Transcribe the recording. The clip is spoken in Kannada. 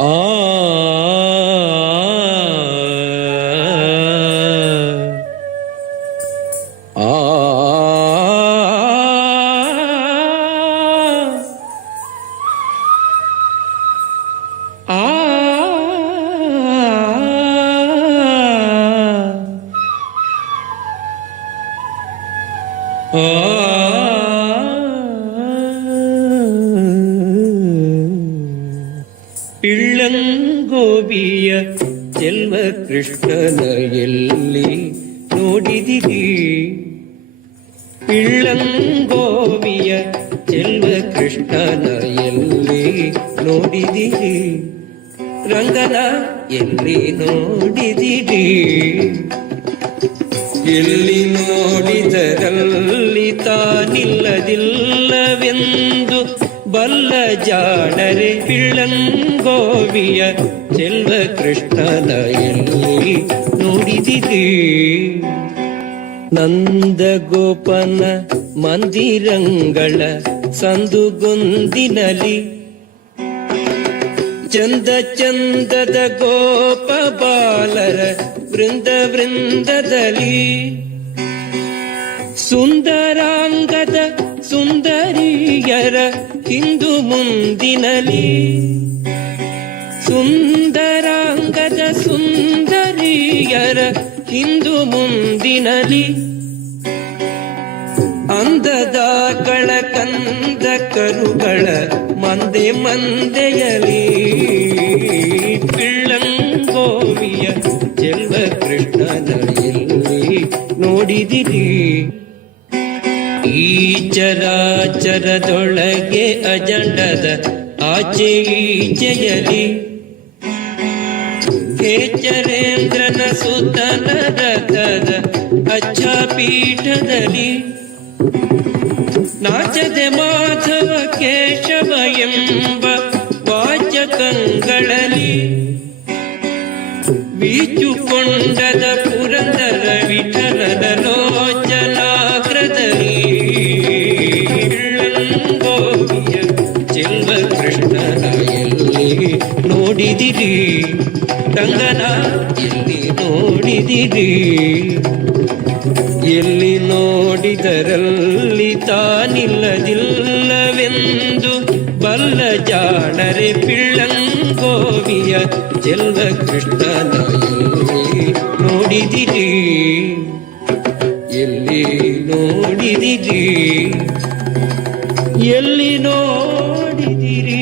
Oh. ಆ ಪಿಳ್ಳಂಗೋಬಿಯ ಚೆಲ್ವ ಕೃಷ್ಣನ ಎಲ್ಲಿ ನೋಡಿದಿರಿ ಪಿಳ್ಳಂಗೋವಿಯ ಚೆಲ್ವ ಕೃಷ್ಣನ ಎಲ್ಲಿ ನೋಡಿದಿರಿ ರಂಗನ ಎಲ್ಲಿ ನೋಡಿದಿರಿ ಎಲ್ಲಿ ನೋಡಿದರಲ್ಲಿ ತಾನಿಲ್ಲದಿಲ್ಲವೆಂದು ಬಲ್ಲ ಜಾಣರೆ ಪಿಳ್ಳಂಗೋವಿಯ ಚೆಲ್ವ ಕೃಷ್ಣನ ಎಲ್ಲಿ ನೋಡಿದಿರಿ ನಂದಗೋಪನ ಮಂದಿರಂಗಳ ಸಂದುಗೊಂದಿನಲಿ ಚಂದ ಚಂದದ ಗೋಪ ಬಾಲರ ವೃಂದ ವೃಂದದಲ್ಲಿ ಸುಂದರಾಂಗದ ಸುಂದರಿಯರ ಹಿಂದು ಮುಂದಿನಲಿ. ಸುಂದರಾಂಗದ ಸುಂದರಿಯರ ಹಿಂದು ಮುಂದಿನಲಿ. ಅಂದದ ಕಳ ಕಂದ ಕರುಗಳ ಮಂದೆ ಮಂದೆಯಲಿ. ಈ ಚರಾಚರದೊಳಗೆ ಅಜಂಡದ ಆಚೆ ಈಚೆಯಲಿ ಚರೇಂದ್ರನ ಸುತನ ರಥದ ಅಚ್ಚ ಪೀಠದಲ್ಲಿ ನಾಚದೆ ಮಾಧವ ಕೇಶವ ಎಂಬ ವಾಚಕಂಗಳಲ್ಲಿ ಬೀಚುಕೊಂಡದ ಪುರಂದರ ವಿಠಲದ ನೋಡಿದಿರಿ ಕಂಗನ ಎಲ್ಲಿ ನೋಡಿದಿರಿ ಎಲ್ಲಿ ನೋಡಿದರಲ್ಲಿ ತಾನಿಲ್ಲದಿಲ್ಲವೆಂದು ಬಲ್ಲ ಜಾಣರೆ ಪಿಳ್ಳಂಗೋವಿಯ ಚೆಲ್ಲ ಕೃಷ್ಣನ ನೋಡಿದಿರಿ. ಎಲ್ಲಿ ನೋಡಿದಿರಿ ಎಲ್ಲಿ ನೋಡಿದಿರಿ.